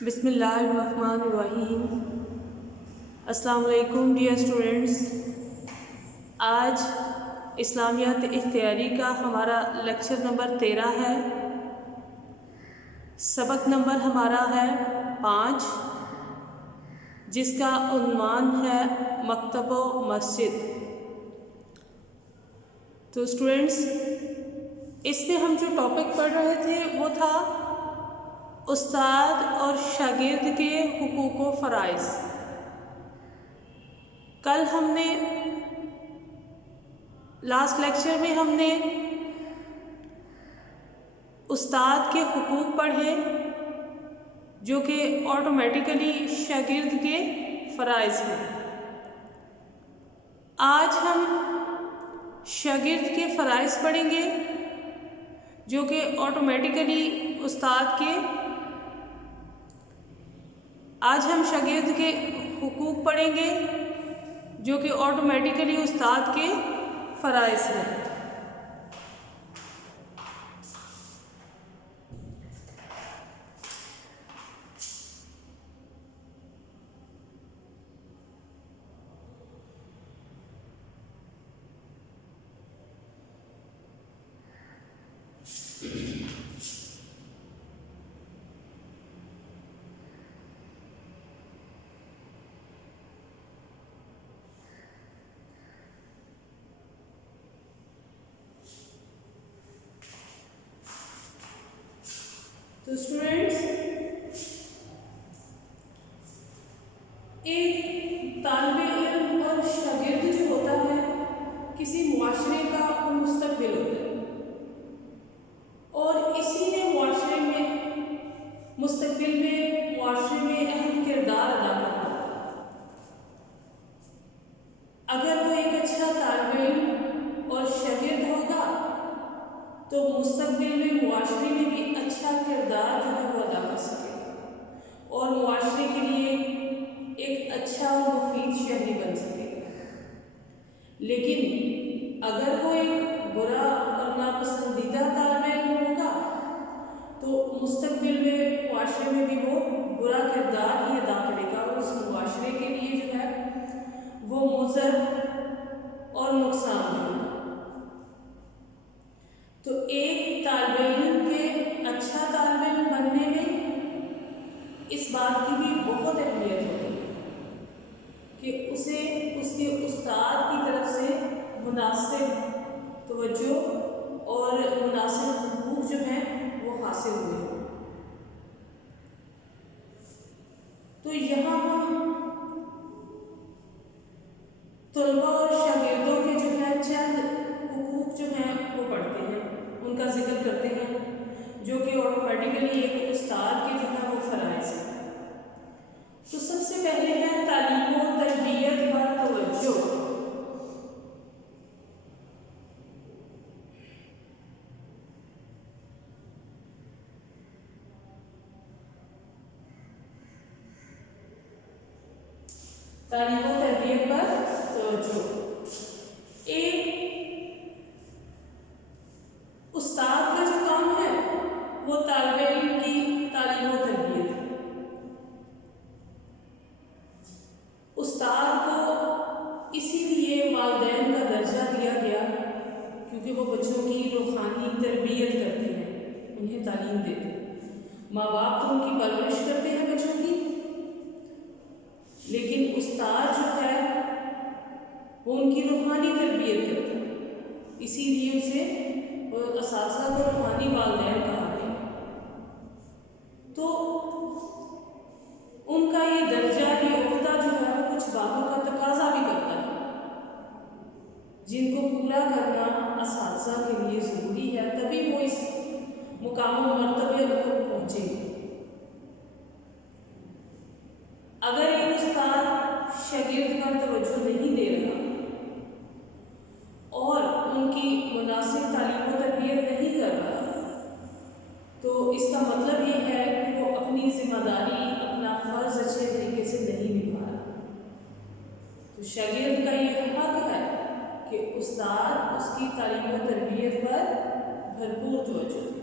بسم اللہ الرحمن الرحیم۔ السلام علیکم ڈیئر اسٹوڈنٹس۔ آج اسلامیات اختیاری کا ہمارا لیکچر نمبر 13 ہے۔ سبق نمبر ہمارا ہے 5، جس کا عنوان ہے مکتب و مسجد۔ تو اسٹوڈنٹس، اس میں ہم جو ٹاپک پڑھ رہے تھے وہ تھا استاد اور شاگرد کے حقوق و فرائض۔ کل ہم نے لاسٹ لیکچر میں ہم نے استاد کے حقوق پڑھے جو کہ آٹومیٹیکلی شاگرد کے فرائض ہیں۔ آج ہم شاگرد کے فرائض پڑھیں گے جو کہ آٹومیٹیکلی استاد کے۔ آج ہم شاگرد کے حقوق پڑھیں گے جو کہ آٹومیٹیکلی استاد کے فرائض ہیں۔ تو اسٹوڈنٹس، ایک طالب علم اور شاگرد جو ہوتا ہے کسی معاشرے کا مستقبل ہوتا ہے، اور اسی نے معاشرے میں مستقبل میں معاشرے میں اہم کردار ادا کرتا ہے۔ اگر وہ ایک اچھا طالب علم اور شاگرد ہوگا تو مستقبل میں معاشرے میں بھی اچھا کردار جو ہے وہ ادا کر سکے گا اور معاشرے کے لیے ایک اچھا اور مفید شہری بن سکے گا۔ لیکن اگر وہ ایک برا اور ناپسندیدہ طالب علم ہوگا تو مستقبل میں معاشرے میں بھی وہ برا کردار ہی ادا کرے گا اور اس معاشرے کے لیے جو ہے وہ مضر اور نقصان دہ۔ تو ایک طالب علم کے اچھا طالب علم بننے میں اس بات کی بھی بہت اہمیت ہوتی ہے کہ اسے اس کے استاد کی طرف سے مناسب توجہ اور مناسب حقوق جو ہیں وہ حاصل ہوئے ہوں۔ تو یہاں ہم طلباء اور شاگردوں کے جو ہے چند حقوق جو ہیں وہ پڑھتے ہیں، ان کا ذکر کرتے ہیں جو کہ آٹومیٹیکلی ایک استاد کے جو ہے وہ فرائض ہیں۔ تو سب سے پہلے ہے تعلیم و تربیت پر توجہ۔ تعلیم و تربیت پر توجہ ایک استاد کا جو کام ہے وہ طالب علم کی تعلیم و تربیت ہے۔ استاد کو اسی لیے والدین کا درجہ دیا گیا کیونکہ وہ بچوں کی روحانی تربیت کرتے ہیں، انہیں تعلیم دیتے ہیں۔ ماں باپ تو ان کی پرورش کرتے ہیں بچوں کی، لیکن استاد جو ہے وہ ان کی روحانی تربیت کرتے ہیں، اسی لیے اسے اساتذہ کو روحانی والدین کہا گیا۔ تو ان کا یہ درجہ، یہ عہدہ جو ہے وہ کچھ باتوں کا تقاضا بھی کرتا ہے جن کو پورا کرنا اساتذہ کے لیے ضروری ہے، تبھی وہ اس مقام و مرتبے پر پہنچے گے۔ اگر ایک استاد شاگرد پر توجہ نہیں دے رہا اور ان کی مناسب تعلیم و تربیت نہیں کر رہا تو اس کا مطلب یہ ہے کہ وہ اپنی ذمہ داری، اپنا فرض اچھے طریقے سے نہیں نبھا رہا۔ تو شاگرد کا یہ حق ہے کہ استاد اس کی تعلیم و تربیت پر بھرپور توجہ دے۔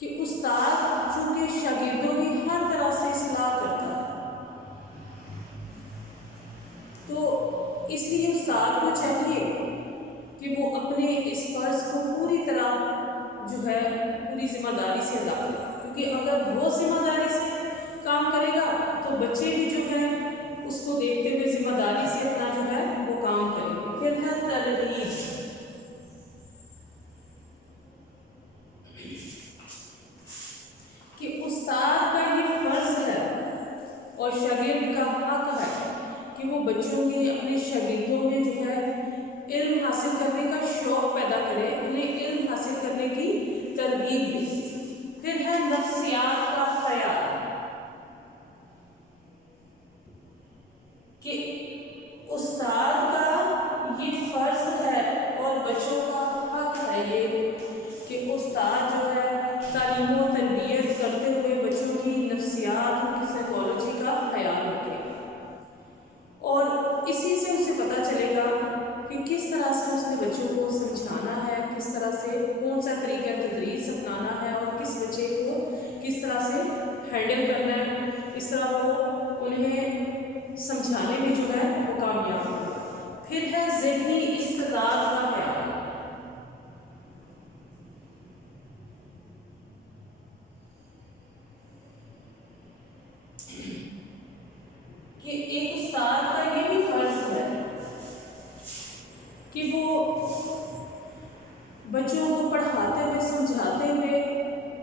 کہ استاد چونکہ شاگردوں کی ہر طرح سے اصلاح کرتا ہے، تو اس لیے استاد کو چاہیے کہ وہ اپنے اس فرض کو پوری طرح جو ہے پوری ذمہ داری سے ادا کرے، کیونکہ اگر وہ ذمہ داری سے کام کرے گا تو بچے بھی جو ہے اس کو دیکھتے ہوئے ذمہ داری سے اپنا جو ہے وہ کام کریں گے۔ پھر ہے ترغیب، کہ استاد کا یہ فرض ہے اور شاگرد کا حق ہے کہ وہ بچوں کے اپنے شاگردوں میں جو ہے علم حاصل کرنے کا شوق پیدا کرے، انہیں علم حاصل کرنے کی ترغیب دے۔ پھر ہے نفسیات کا خیال، کہ استاد کا یہ فرض ہے اور بچوں کا حق ہے یہ کہ استاد جو ہے تعلیم و تربیت کرتے ہوئے بچوں کی نفسیات، ان کی سائیکالوجی کا خیال رکھے، اور اسی سے اسے پتہ چلے گا کہ کس طرح سے اس نے بچوں کو سمجھانا ہے، کس طرح سے کون سا طریقہ تدریس اپنانا ہے، اور کس بچے کو کس طرح سے ہینڈل کرنا ہے، اس طرح وہ انہیں سمجھانے میں جو ہے وہ کامیاب ہو۔ پھر ہے ذہنی استعداد کا خیال، کہ ایک استاد کا یہ بھی فرض ہے کہ وہ بچوں کو پڑھاتے ہوئے سمجھاتے ہوئے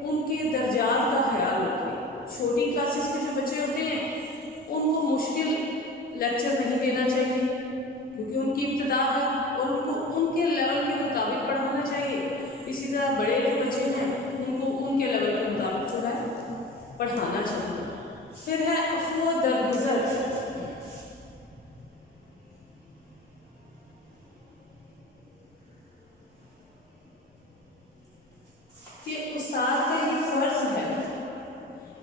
ان کے درجات کا خیال رکھے۔ چھوٹی کلاسز کے جو بچے ہوتے ہیں ان کو مشکل لیکچر نہیں دینا چاہیے، کیونکہ ان کی ابتدا ہے اور ان کو ان کے لیول کے مطابق پڑھانا چاہیے۔ اسی طرح بڑے جو بچے ہیں ان کو ان کے لیول کے مطابق جو ہے پڑھانا چاہیے۔ پھر ہے عفو و درگزر، کہ استاد کا یہ فرض ہے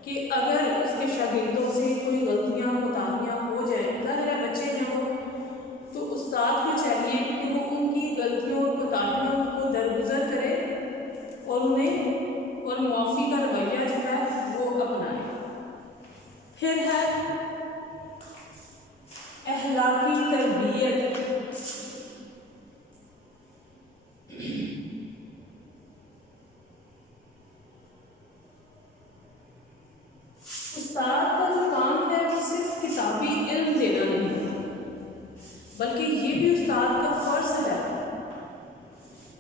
کہ اگر اس کے شاگردوں سے کوئی غلطیاں کوتاہیاں ہو جائیں، ظاہر ہے بچے ہیں وہ، تو استاد کو چاہیے کہ وہ ان کی غلطیوں اور کوتاہیوں کو درگزر کرے اور انہیں اور معافی کا رویہ جو ہے وہ اپنائے۔ پھر ہے اخلاقی تربیت، استاد کا جو کام ہے وہ صرف کتابی علم دینا نہیں، بلکہ یہ بھی استاد کا فرض ہے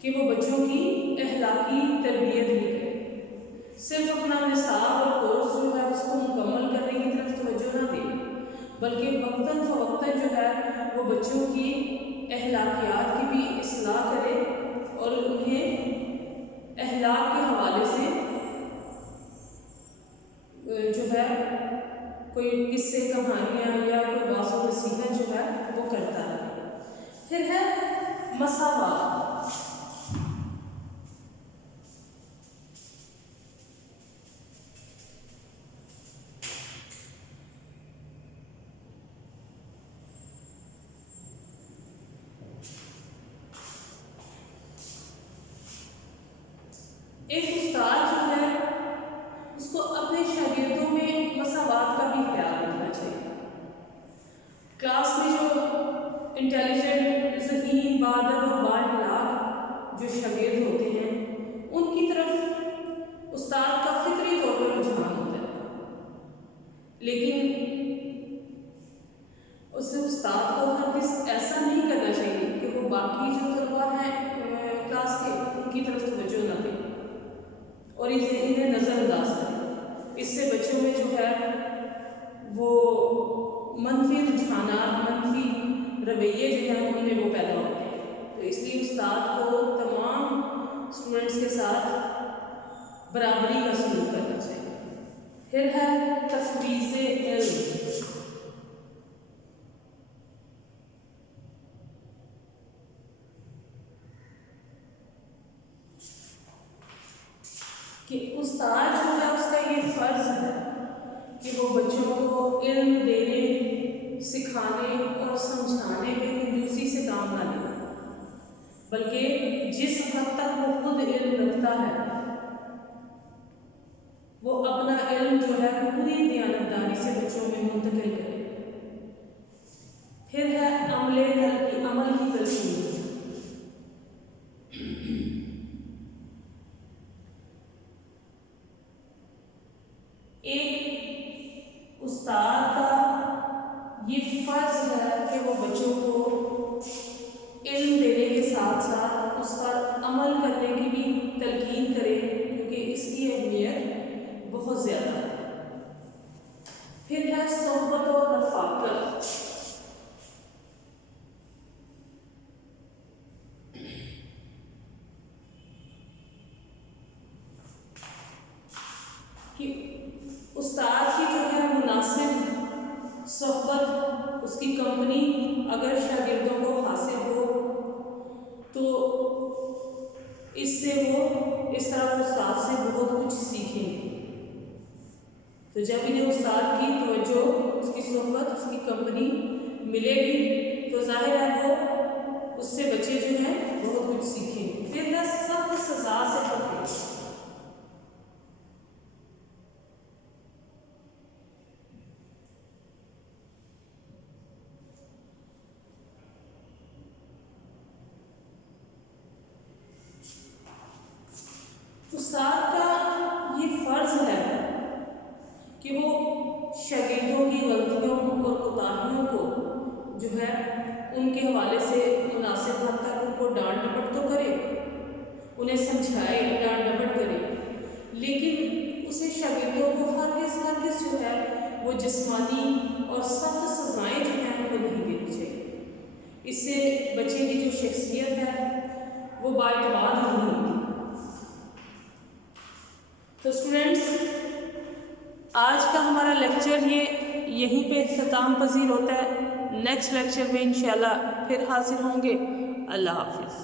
کہ وہ بچوں کی اخلاقی تربیت بھی کرے، صرف اپنا نصاب اور کورس جو ہے اس کو مکمل کرنے کی طرف توجہ نہ دے، بلکہ وقتاً فوقتاً جو ہے وہ بچوں کی اخلاقیات کی بھی اصلاح کرے اور انہیں اخلاق کے حوالے سے جو ہے کوئی قصے کہانیاں یا کوئی واضح و نصیحت جو ہے وہ کرتا ہے۔ پھر ہے مساوات، ایک استاد جو ہے اس کو اپنے شاگردوں میں مساوات کا بھی خیال رکھنا چاہیے۔ کلاس میں جو انٹیلیجنٹ، ذہین، بادر اور بااخلاق جو شاگرد ہوتے ہیں ان کی طرف استاد کا فطری طور پر رجحان ہوتا ہے، لیکن اسے استاد کو ہرگز ایسا نہیں کرنا چاہیے کہ وہ باقی جو طلباء ہیں کلاس کے ان کی طرف توجہ نہ دیں اور انہیں نظر انداز کریں۔ اس سے بچوں میں جو ہے وہ منفی رجحانات، منفی رویے جو ہیں ان میں وہ پیدا ہوتے ہیں۔ تو اس لیے استاد کو تمام اسٹوڈنٹس کے ساتھ برابری کا سلوک کرنا چاہیے۔ پھر ہے تفویض علم، کہ استاد جو ہے اس کا یہ فرض ہے کہ وہ بچوں کو علم دینے، سکھانے اور سمجھانے میں کنجوسی سے کام نہ لے، بلکہ جس حد تک وہ خود علم رکھتا ہے اپنا علم جو ہے پوری دیانتداری سے بچوں میں منتقل کرے۔ پھر ہے عمل کی تلقین۔ ایک استاد کا یہ فرض ہے کہ وہ بچوں کو علم دینے کے ساتھ ساتھ اس پر عمل کرنے کی بھی تلقین کرے، کیونکہ اس کی اہمیت بہت زیادہ ہے۔ پھر ہے صحبت و رفاقت۔ کہ استاد کی جو ہے مناسب صحبت، اس کی کمپنی اگر شاگردوں کو حاصل ہو تو اس سے وہ اس طرح استاد سے بہت کچھ سیکھیں گے۔ تو جب انہیں استاد کی توجہ، اس کی صحبت، اس کی کمپنی ملے گی تو ظاہر ہے وہ اس سے بچے جو ہیں بہت کچھ سیکھیں گے۔ پھر نہ سخت سزا سے پرہیز۔ استاد کا یہ فرض ہے کہ وہ شاگردوں کی غلطیوں اور کوتاہیوں کو جو ہے ان کے حوالے سے مناسب حد تک ان کو ڈانٹ ڈپٹ تو کرے، انہیں سمجھائے، ڈانٹ ڈپٹ کرے، لیکن اسے شاگردوں کو ہرگز جو ہے وہ جسمانی اور سخت سزائیں جو ہیں وہ نہیں دینی چاہیے۔ اس سے بچے کی جو شخصیت ہے وہ بااعتماد نہیں ہوتی۔ تو اسٹوڈینٹس، آج کا ہمارا لیکچر یہیں پہ اختتام پذیر ہوتا ہے۔ نیکسٹ لیکچر میں انشاءاللہ پھر حاضر ہوں گے۔ اللہ حافظ۔